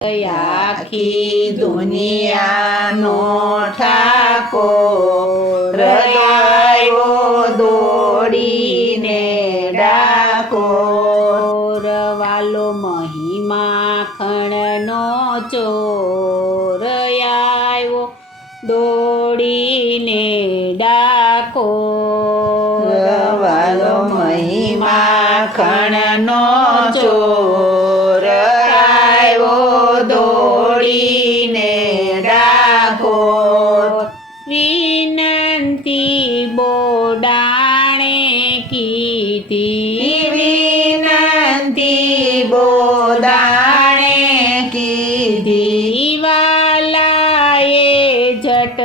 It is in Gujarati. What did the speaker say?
આખી દુનિયાનો ઠાકોર આવ્યો દોડીને ડાકોર વાલો મહિમા ખણનો ચોર આવ્યો દોડીને ડાકોર વાલો મહિમા ખણનો ચોર આવ્યો દોડીને ડાકોર વિનંતી બોડાણે કીધી વિનંતી બોદાણે કીધી વાલાએ જટ